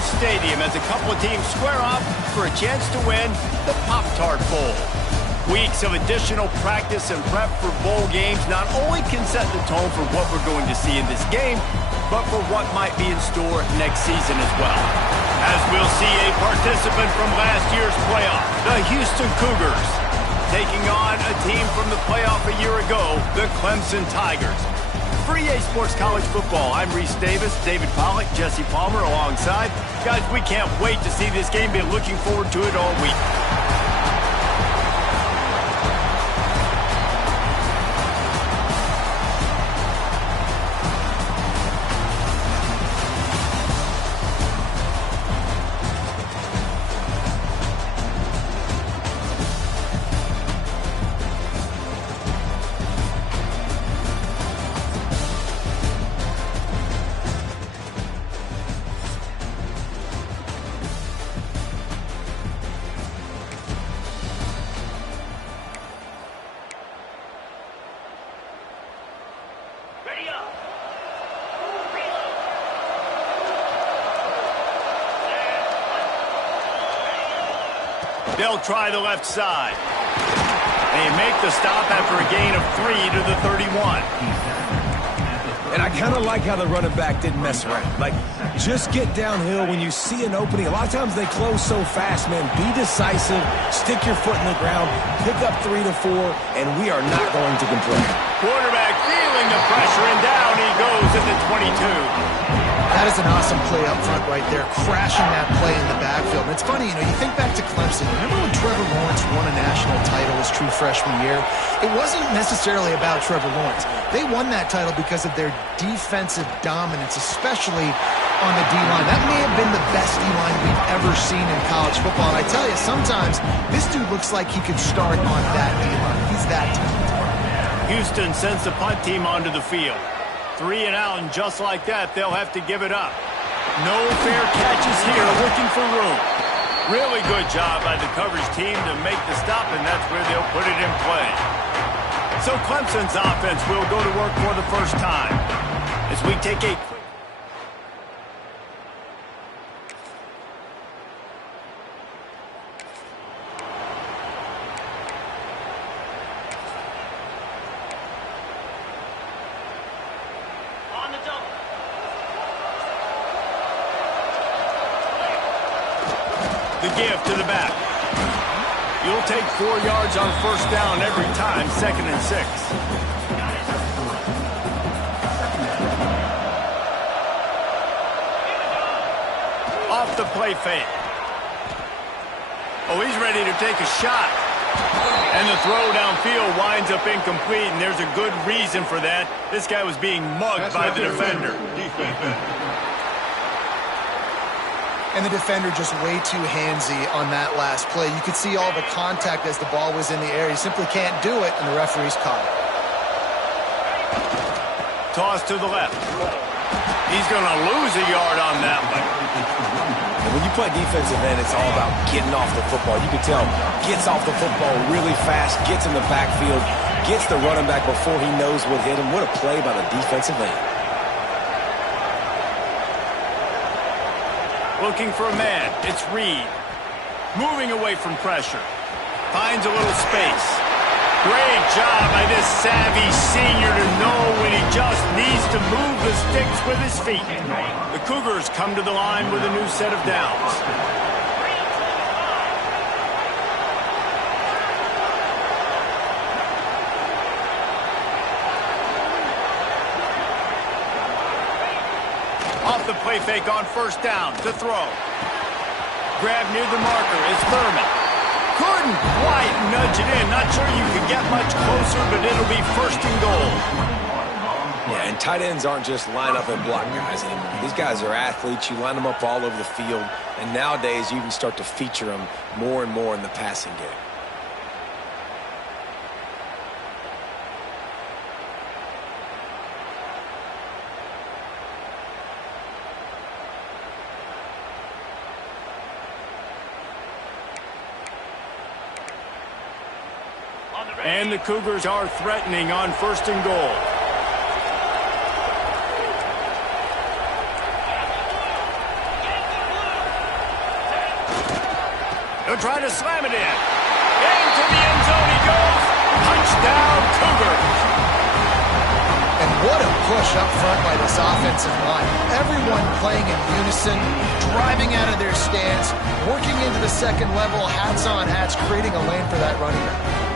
Stadium as a couple of teams square off for a chance to win the Pop-Tart Bowl. Weeks of additional practice and prep for bowl games not only can set the tone for what we're going to see in this game, but for what might be in store next season as well. As we'll see a participant from last year's playoff, the Houston Cougars, taking on a team from the playoff a year ago, the Clemson Tigers. For EA Sports College Football, I'm Reese Davis, David Pollack, Jesse Palmer alongside. Guys, we can't wait to see this game. Been looking forward to it all week. They'll try the left side. They make the stop after a gain of 3 to the 31. And I kind of like how the running back didn't mess around. Like, just get downhill when you see an opening. A lot of times they close so fast, man. Be decisive, stick your foot in the ground, pick up 3 to 4, and we are not going to complain. Quarterback feeling the pressure, and down he goes at the 22. That is an awesome play up front right there, crashing that play in the backfield. And it's funny, you think back to Clemson. Remember when Trevor Lawrence won a national title his true freshman year? It wasn't necessarily about Trevor Lawrence. They won that title because of their defensive dominance, especially on the D-line. That may have been the best D-line we've ever seen in college football. And I tell you, sometimes this dude looks like he could start on that D-line. He's that talented. Houston sends the punt team onto the field. 3 and out, and just like that, they'll have to give it up. No fair catches here, looking for room. Really good job by the coverage team to make the stop, and that's where they'll put it in play. So Clemson's offense will go to work for the first time as we take a quick... The give to the back. You'll take 4 yards on first down every time, 2nd and 6. Off the play fake. Oh, he's ready to take a shot. And the throw downfield winds up incomplete, and there's a good reason for that. This guy was being mugged by the defender. And the defender just way too handsy on that last play. You could see all the contact as the ball was in the air. He simply can't do it, and the referee's caught it. Toss to the left. He's going to lose a yard on that one. And when you play defensive end, it's all about getting off the football. You can tell, gets off the football really fast, gets in the backfield, gets the running back before he knows what hit him. What a play by the defensive end. Looking for a man. It's Reed. Moving away from pressure. Finds a little space. Great job by this savvy senior to know when he just needs to move the sticks with his feet. The Cougars come to the line with a new set of downs. Off the play fake on first down to throw. Grab near the marker is Thurman. Couldn't quite nudge it in. Not sure you could get much closer, but it'll be 1st and goal. Yeah, and tight ends aren't just line up and block guys anymore. These guys are athletes. You line them up all over the field, and nowadays you can start to feature them more and more in the passing game. And the Cougars are threatening on 1st and goal. They're trying to slam it in. Into the end zone he goes. Touchdown, Cougars. And what a push up front by this offensive line. Everyone playing in unison, driving out of their stance, working into the second level, hats on hats, creating a lane for that running back.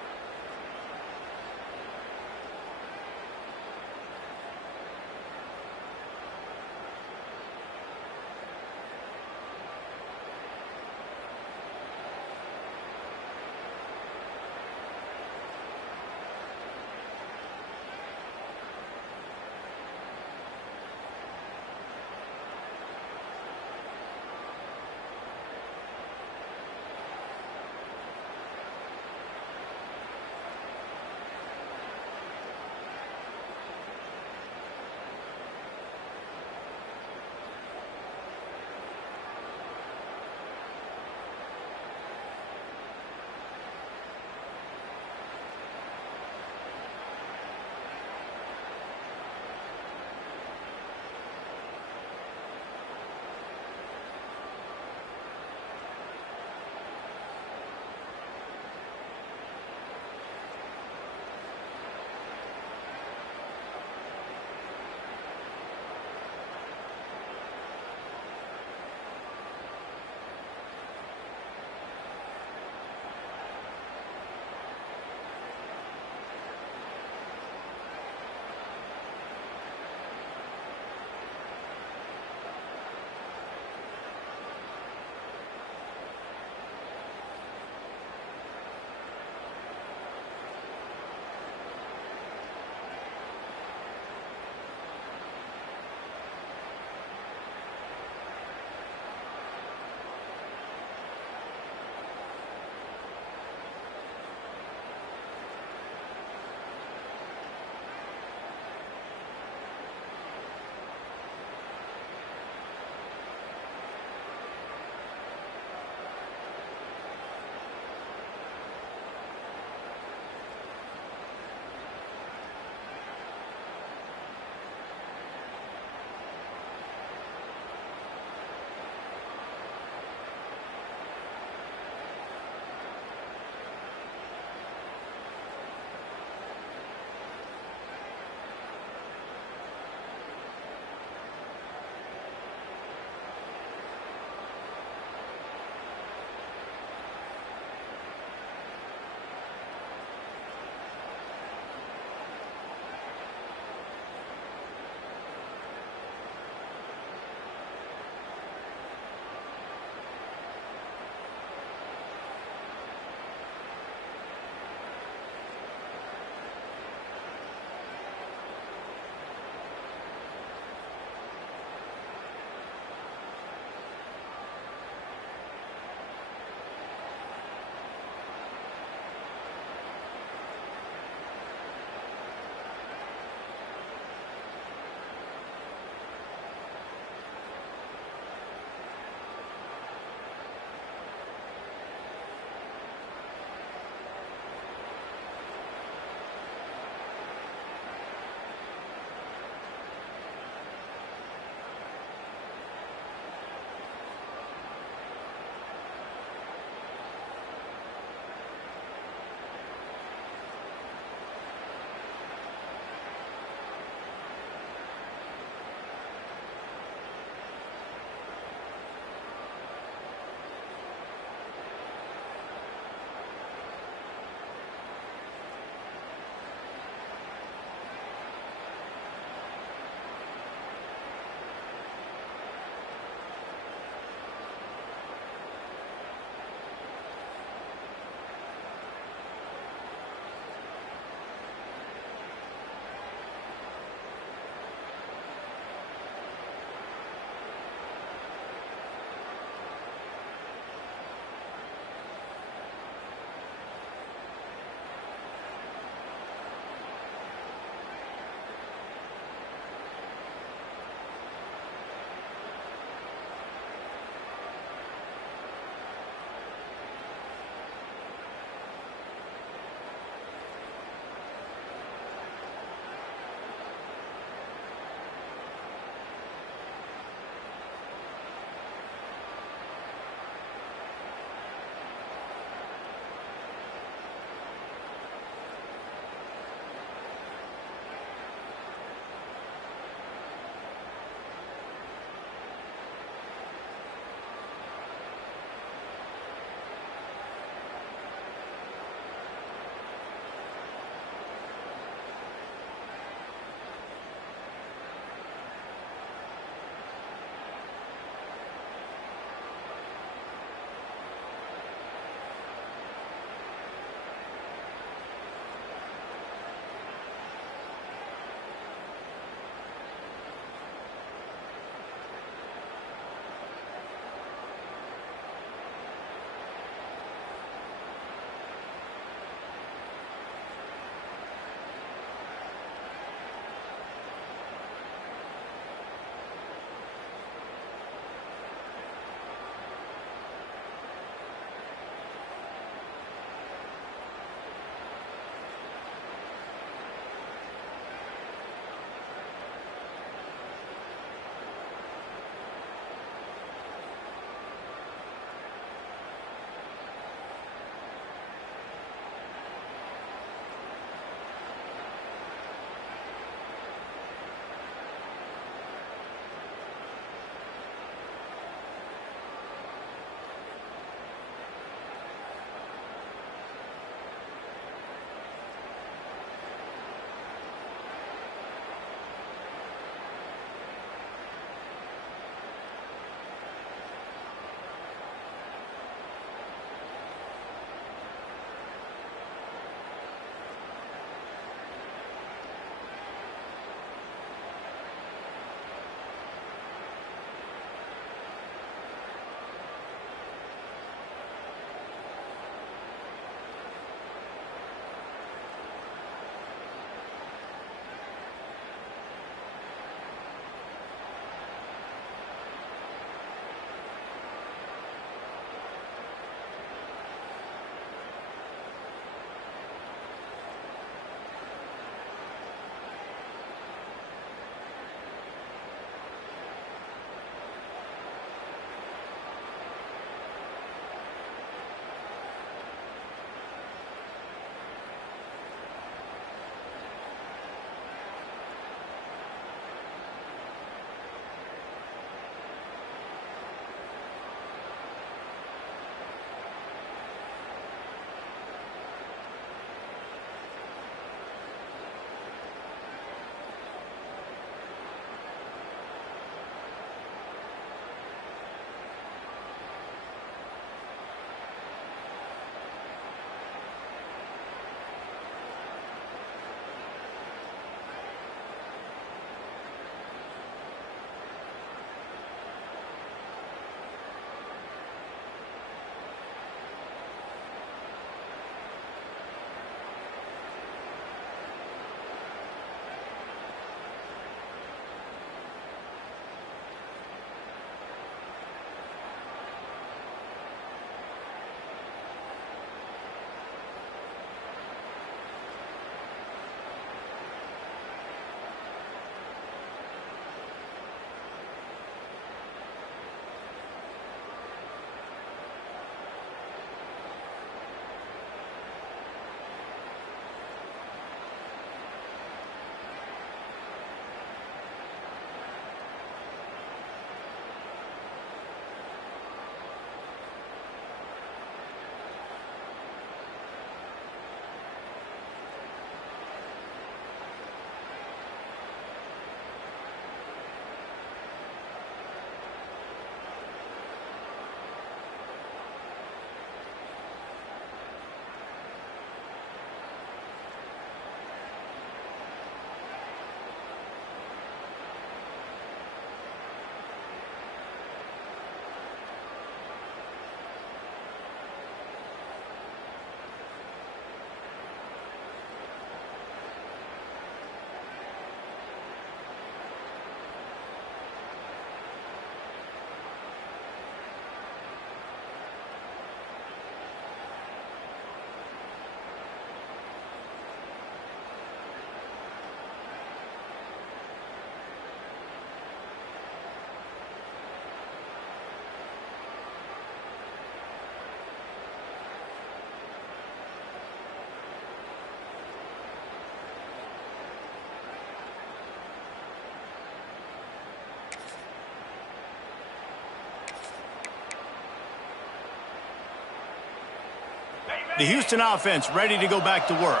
The Houston offense ready to go back to work.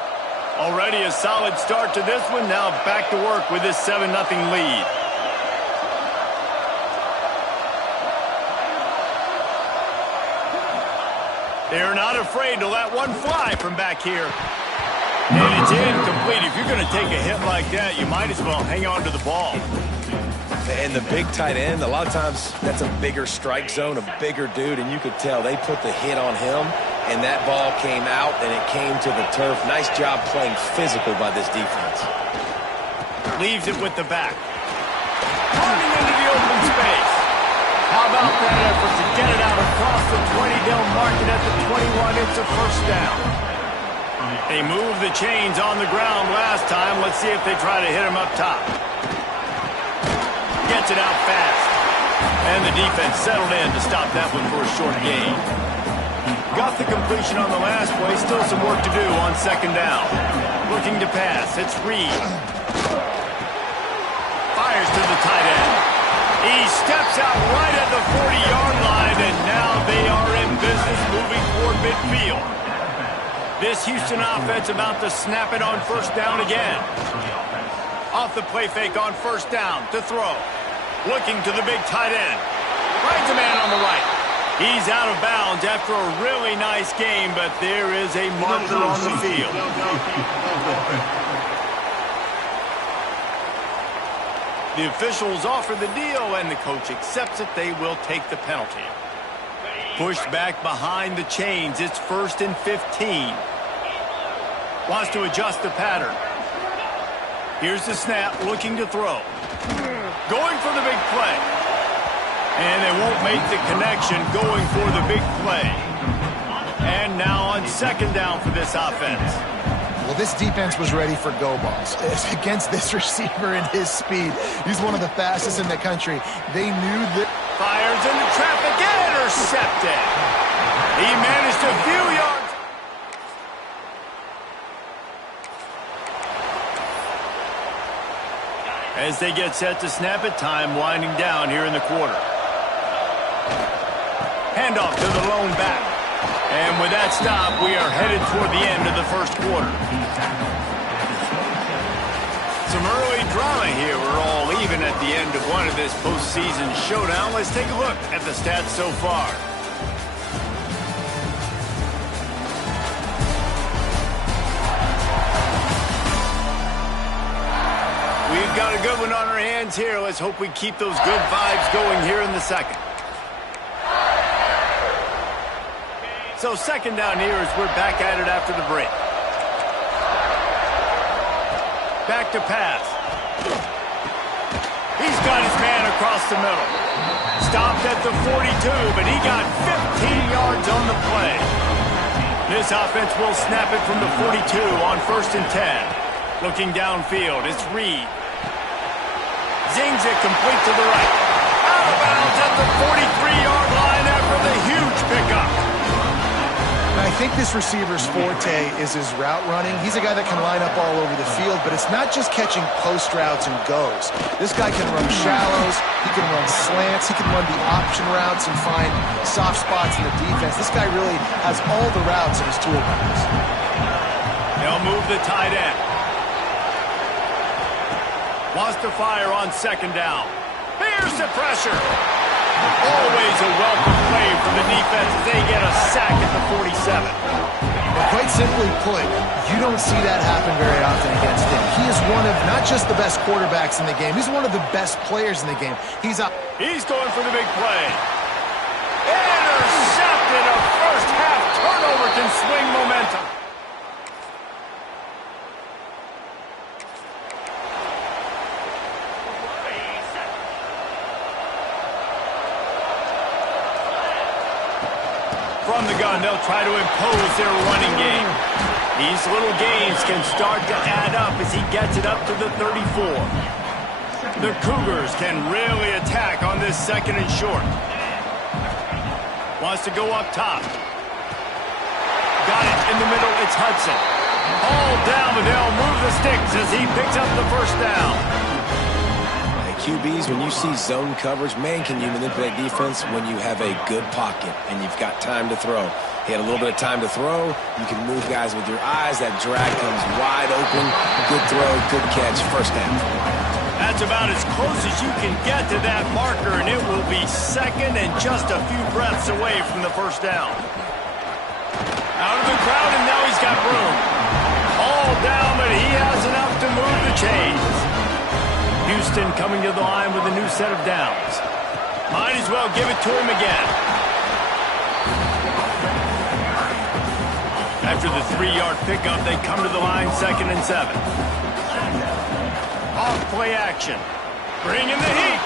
Already a solid start to this one. Now back to work with this 7-0 lead. They're not afraid to let one fly from back here. And it's incomplete. If you're going to take a hit like that, you might as well hang on to the ball. And the big tight end, a lot of times that's a bigger strike zone, a bigger dude, and you could tell they put the hit on him, and that ball came out, and it came to the turf. Nice job playing physical by this defense. Leaves it with the back. Running into the open space. How about that effort to get it out across the 20? They'll mark it at the 21. It's a first down. They moved the chains on the ground last time. Let's see if they try to hit him up top. Gets it out fast. And the defense settled in to stop that one for a short gain. Got the completion on the last play. Still some work to do on second down. Looking to pass. It's Reed. Fires to the tight end. He steps out right at the 40-yard line, and now they are in business moving toward midfield. This Houston offense about to snap it on first down again. Off the play fake on first down to throw. Looking to the big tight end. Finds a man on the right. He's out of bounds after a really nice game, but there is a marker on the field. The officials offer the deal, and the coach accepts it. They will take the penalty. Pushed back behind the chains. It's 1st and 15. Wants to adjust the pattern. Here's the snap, looking to throw. Going for the big play. And they won't make the connection, going for the big play. And now on second down for this offense. Well, this defense was ready for go balls. Against this receiver and his speed, he's one of the fastest in the country. They knew that. Fires into traffic, intercepted. He managed a few yards. As they get set to snap it, time winding down here in the quarter. Handoff to the lone back. And with that stop, we are headed toward the end of the first quarter. Some early drama here. We're all even at the end of one of this postseason showdown. Let's take a look at the stats so far. We've got a good one on our hands here. Let's hope we keep those good vibes going here in the second. So second down here as we're back at it after the break. Back to pass. He's got his man across the middle. Stopped at the 42, but he got 15 yards on the play. This offense will snap it from the 42 on 1st and 10. Looking downfield, it's Reed. Zings it complete to the right. Out of bounds at the 43-yard line after the huge pickup. I think this receiver's forte is his route running. He's a guy that can line up all over the field, but it's not just catching post routes and goes. This guy can run shallows, he can run slants, he can run the option routes and find soft spots in the defense. This guy really has all the routes in his toolbox. They'll move the tight end. Wants to fire on second down. Here's the pressure. Always a welcome play for the defense as they get a sack at the 47. Well, quite simply put, you don't see that happen very often against him. He is one of not just the best quarterbacks in the game, he's one of the best players in the game. He's going for the big play. Intercepted. A first half turnover can swing momentum. From the gun, they'll try to impose their running game. These little gains can start to add up as he gets it up to the 34. The Cougars can really attack on this second and short. Wants to go up top. Got it in the middle, it's Hudson. All down, but they'll move the sticks as he picks up the first down. QBs, when you see zone coverage, man, can you manipulate defense when you have a good pocket and you've got time to throw. He had a little bit of time to throw. You can move guys with your eyes. That drag comes wide open. Good throw, good catch, first down. That's about as close as you can get to that marker, and it will be second and just a few breaths away from the first down. Out of the crowd, and now he's got room. All down, but he has enough to move the chains. Houston coming to the line with a new set of downs. Might as well give it to him again. After the 3-yard pickup, they come to the line 2nd and 7. Off play action. Bring in the heat.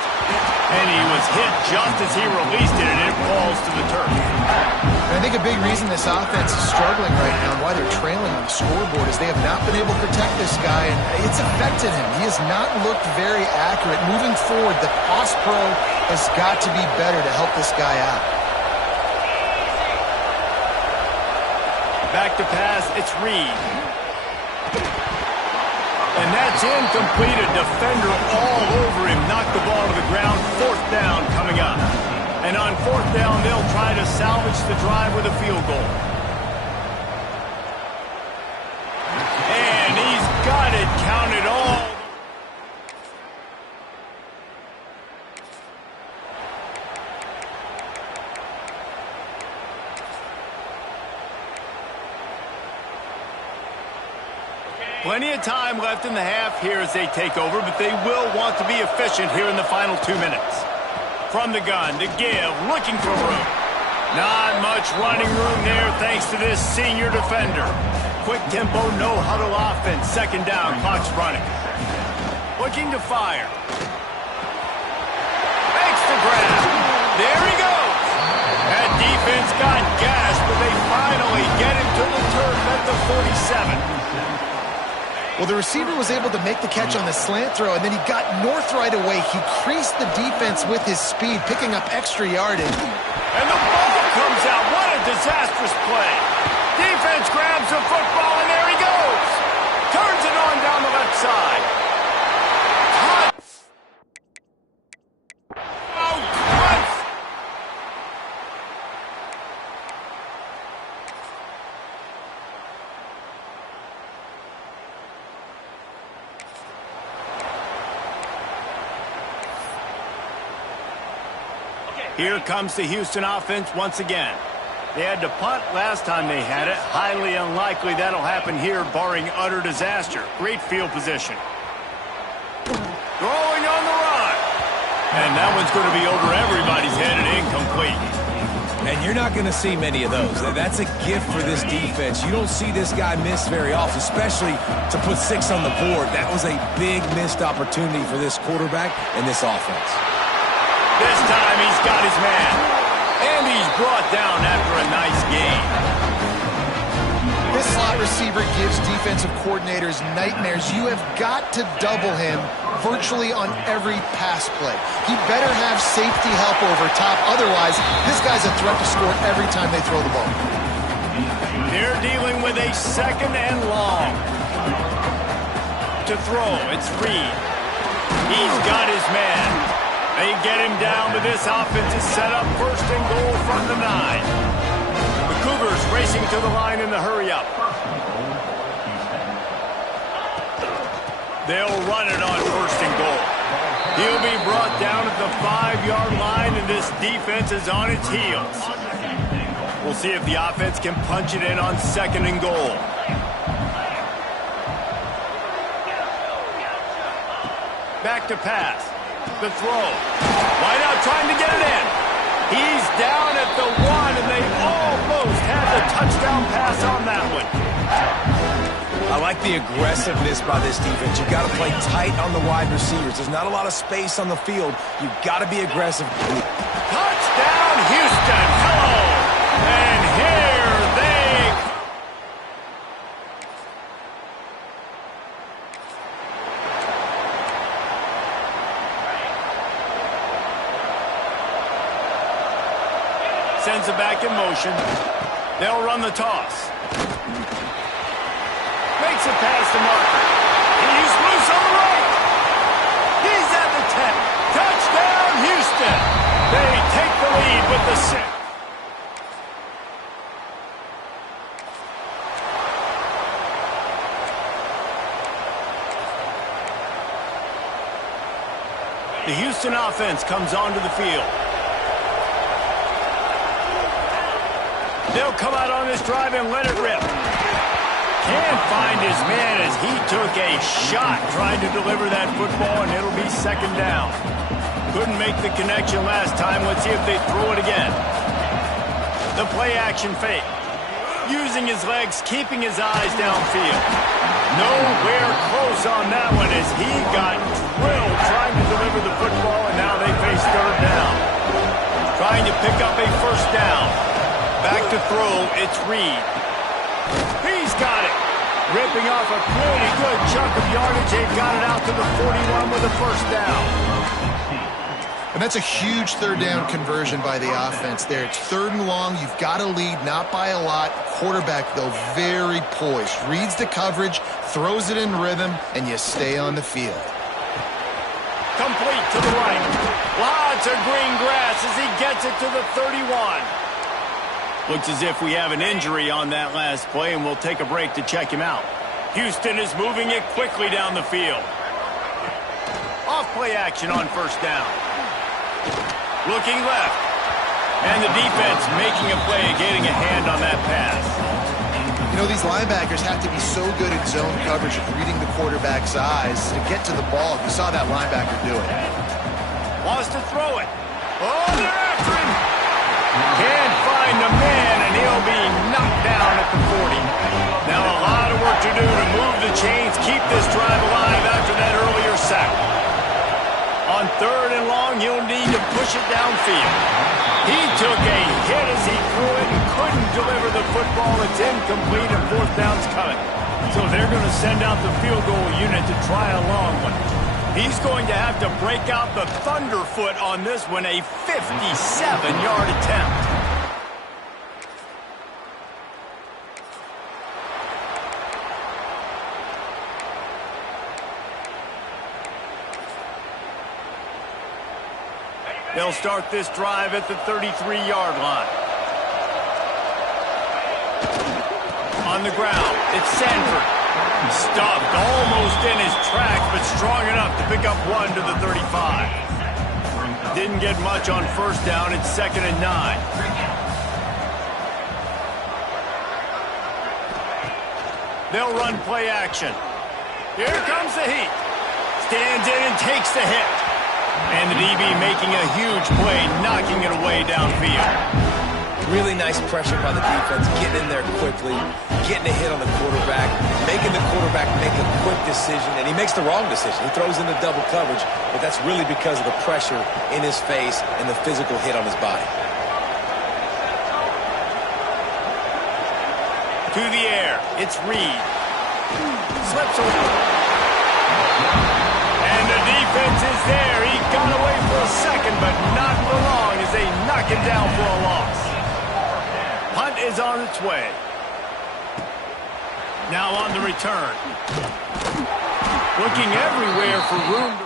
And he was hit just as he released it, and it falls to the turf. And I think a big reason this offense is struggling right now and why they're trailing on the scoreboard is they have not been able to protect this guy, and it's affected him. He has not looked very accurate. Moving forward, the pass pro has got to be better to help this guy out. Back to pass, it's Reed. And that's incomplete. A defender all over him. Knocked the ball to the ground. 4th down coming up. And on 4th down, they'll try to salvage the drive with a field goal. And he's got it counted all. Plenty of time left in the half here as they take over, but they will want to be efficient here in the final 2 minutes. From the gun to give, looking for room. Not much running room there thanks to this senior defender. Quick tempo, no huddle offense. 2nd down, clock's running. Looking to fire. Makes the grab. There he goes. That defense got gas, but they finally get him to the turf at the 47. Well, the receiver was able to make the catch on the slant throw, and then he got north right away. He creased the defense with his speed, picking up extra yardage. And the ball comes out. What a disastrous play. Defense grabs the football, and there he goes. Turns it on down the left side. Oh, close. Here comes the Houston offense once again. They had to punt last time they had it. Highly unlikely that'll happen here, barring utter disaster. Great field position. Throwing on the run. And that one's going to be over everybody's head and incomplete. And you're not going to see many of those. That's a gift for this defense. You don't see this guy miss very often, especially to put 6 on the board. That was a big missed opportunity for this quarterback and this offense. This time he's got his man. And he's brought down after a nice gain. This slot receiver gives defensive coordinators nightmares. You have got to double him virtually on every pass play. He better have safety help over top. Otherwise, this guy's a threat to score every time they throw the ball. They're dealing with a 2nd and long. To throw, it's Reed. He's got his man. They get him down, but this offense is set up 1st and goal from the 9. The Cougars racing to the line in the hurry-up. They'll run it on 1st and goal. He'll be brought down at the 5-yard line, and this defense is on its heels. We'll see if the offense can punch it in on 2nd and goal. Back to pass. The throw. Wide out trying to get it in. He's down at the 1, and they almost had the touchdown pass on that one. I like the aggressiveness by this defense. You've got to play tight on the wide receivers. There's not a lot of space on the field. You've got to be aggressive. Touchdown, Houston. Hello. And here they come. Sends it back in motion. They'll run the toss. Makes it past the marker. He's loose on the right. He's at the 10. Touchdown, Houston. They take the lead with the 6. The Houston offense comes onto the field. They'll come out on this drive and let it rip. Can't find his man as he took a shot trying to deliver that football, and it'll be second down. Couldn't make the connection last time. Let's see if they throw it again. The play-action fake. Using his legs, keeping his eyes downfield. Nowhere close on that one as he got drilled trying to deliver the football, and now they face third down. Trying to pick up a first down. Back to throw, it's Reed. He's got it. Ripping off a pretty good chunk of yardage. They've got it out to the 41 with a first down. And that's a huge third down conversion by the offense there. It's third and long. You've got a lead, not by a lot. Quarterback, though, very poised. Reads the coverage, throws it in rhythm, and you stay on the field. Complete to the right. Lots of green grass as he gets it to the 31. Looks as if we have an injury on that last play, and we'll take a break to check him out. Houston is moving it quickly down the field. Off play action on first down. Looking left. And the defense making a play, getting a hand on that pass. You know, these linebackers have to be so good at zone coverage of reading the quarterback's eyes to get to the ball. You saw that linebacker do it. Wants to throw it. Oh, they're after him. Can't find the man, and he'll be knocked down at the 40. Now a lot of work to do to move the chains, keep this drive alive after that earlier sack. On third and long, he'll need to push it downfield. He took a hit as he threw it and couldn't deliver the football. It's incomplete, and fourth down's coming. So they're going to send out the field goal unit to try a long one. He's going to have to break out the thunderfoot on this one, a 57-yard attempt. They'll start this drive at the 33-yard line. On the ground, it's Sanford. Stuffed almost in his tracks, but strong enough to pick up one to the 35. Didn't get much on first down. It's 2nd and 9. They'll run play action. Here comes the heat. Stands in and takes the hit. And the DB making a huge play, knocking it away downfield. Really nice pressure by the defense, getting in there quickly, getting a hit on the quarterback, making the quarterback make a quick decision, and he makes the wrong decision. He throws into double coverage, but that's really because of the pressure in his face and the physical hit on his body. To the air, it's Reed. Slips over. And the defense is there. He got away for a second, but not for long as they knock him down for a loss. Punt is on its way. Now on the return. Looking everywhere for room to...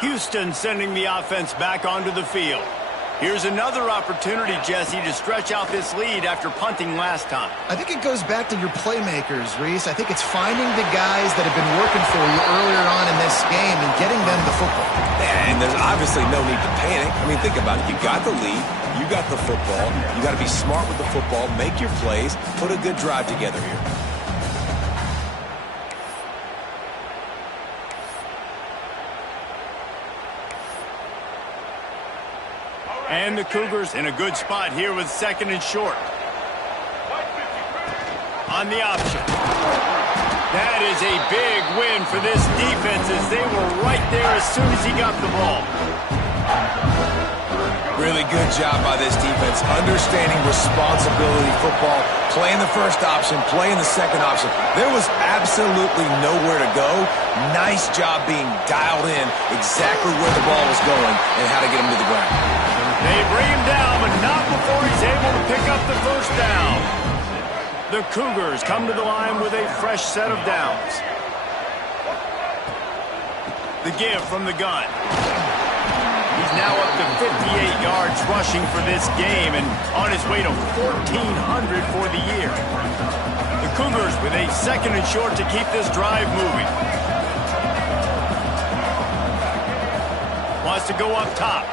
Houston sending the offense back onto the field. Here's another opportunity, Jesse, to stretch out this lead after punting last time. I think it goes back to your playmakers, Reese. I think it's finding the guys that have been working for you earlier on in this game and getting them the football. Yeah, and there's obviously no need to panic. I mean, think about it. You got the lead. You got the football. You got to be smart with the football, make your plays, put a good drive together here. And the Cougars in a good spot here with 2nd and short. On the option. That is a big win for this defense as they were right there as soon as he got the ball. Really good job by this defense, understanding responsibility football, playing the first option, playing the second option. There was absolutely nowhere to go. Nice job being dialed in exactly where the ball was going and how to get him to the ground. They bring him down, but not before he's able to pick up the first down. The Cougars come to the line with a fresh set of downs. The give from the gun. He's now up to 58 yards rushing for this game and on his way to 1,400 for the year. The Cougars with a 2nd and short to keep this drive moving. Wants to go up top.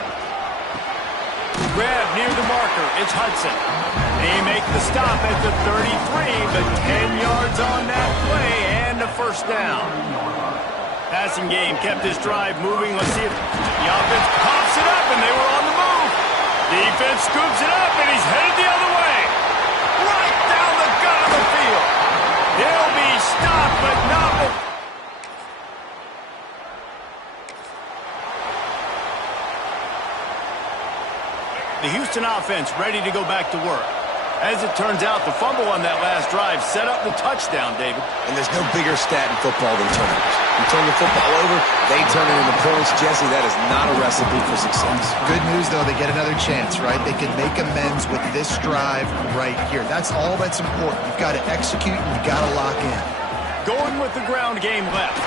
Grab near the marker. It's Hudson. They make the stop at the 33, but 10 yards on that play and a first down. Passing game kept this drive moving. Let's see if the offense pops it up, and they were on the move. Defense scoops it up, and he's headed the other way. Right down the gut of the field. He'll be stopped, but not before. The Houston offense ready to go back to work. As it turns out, the fumble on that last drive set up the touchdown, David. And there's no bigger stat in football than turnovers. You turn the football over, they turn it into points. Jesse, that is not a recipe for success. Good news, though, they get another chance, right? They can make amends with this drive right here. That's all that's important. You've got to execute and you've got to lock in. Going with the ground game left.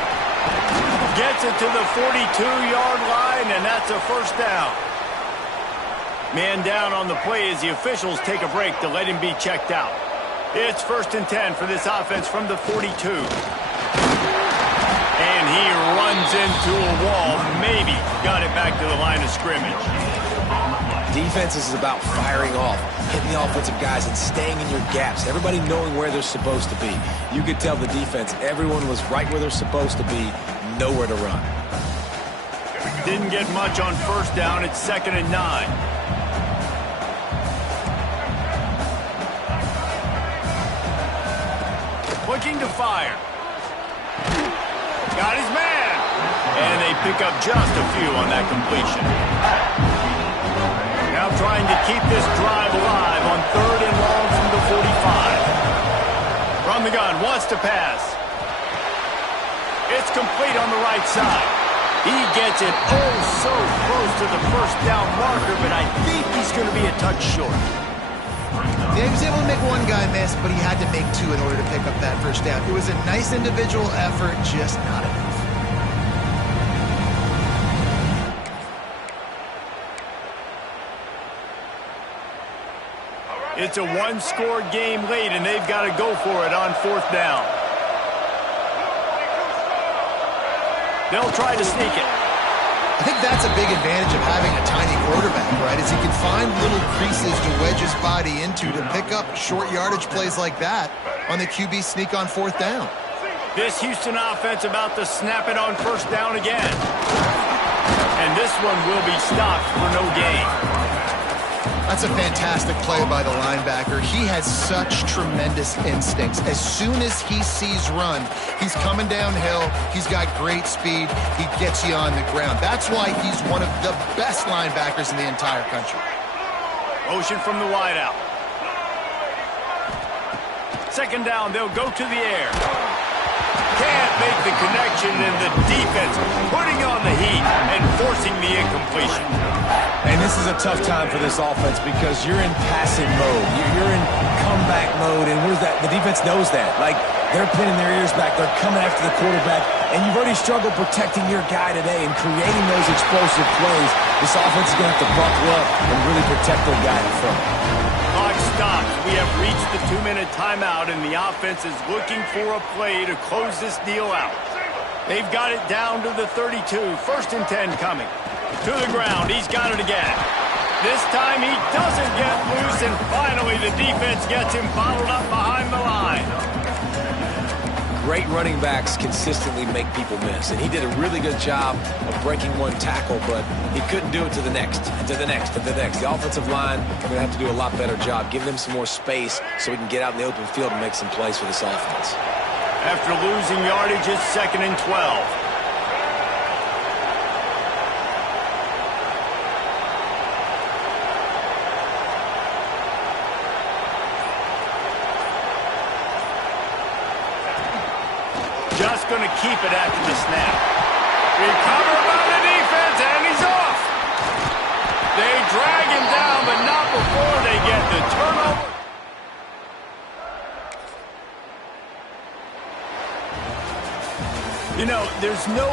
Gets it to the 42-yard line, and that's a first down. Man down on the play as the officials take a break to let him be checked out. It's 1st and 10 for this offense from the 42. And he runs into a wall. Maybe got it back to the line of scrimmage. Defense is about firing off, hitting the offensive guys and staying in your gaps. Everybody knowing where they're supposed to be. You could tell the defense, everyone was right where they're supposed to be, nowhere to run. Didn't get much on first down. It's 2nd and 9. Looking to fire. Got his man. And they pick up just a few on that completion. Now trying to keep this drive alive on 3rd and long from the 45. From the gun, wants to pass. It's complete on the right side. He gets it oh so close to the first down marker, but I think he's going to be a touch short. Yeah, he was able to make one guy miss, but he had to make 2 in order to pick up that first down. It was a nice individual effort, just not enough. It's a one-score game late, and they've got to go for it on 4th down. They'll try to sneak it. I think that's a big advantage of having a tiny quarterback, right, is he can find little creases to wedge his body into to pick up short yardage plays like that on the QB sneak on 4th down. This Houston offense about to snap it on 1st down again. And this one will be stopped for no gain. That's a fantastic play by the linebacker. He has such tremendous instincts. As soon as he sees run, he's coming downhill. He's got great speed. He gets you on the ground. That's why he's one of the best linebackers in the entire country. Motion from the wideout. 2nd down, they'll go to the air. Can't make the connection, and the defense putting on the heat and forcing the incompletion. And this is a tough time for this offense because you're in passing mode. You're in comeback mode, and where's that? The defense knows that. Like, they're pinning their ears back. They're coming after the quarterback, and you've already struggled protecting your guy today and creating those explosive plays. This offense is going to have to buckle up and really protect their guy in front. Clock stops. We have reached the 2-minute timeout, and the offense is looking for a play to close this deal out. They've got it down to the 32. 1st and 10 coming. To the ground. He's got it again. This time he doesn't get loose, and finally the defense gets him bottled up behind the line. Great running backs consistently make people miss, and he did a really good job of breaking one tackle, but he couldn't do it to the next, and to the next, and to the next. The offensive line are going to have to do a lot better job, giving them some more space so we can get out in the open field and make some plays for this offense. After losing yardage, it's 2nd and 12. Just going to keep it after the snap. Recovered by the defense, and he's off. They drag him down, but not before they get the turnover. You know, there's no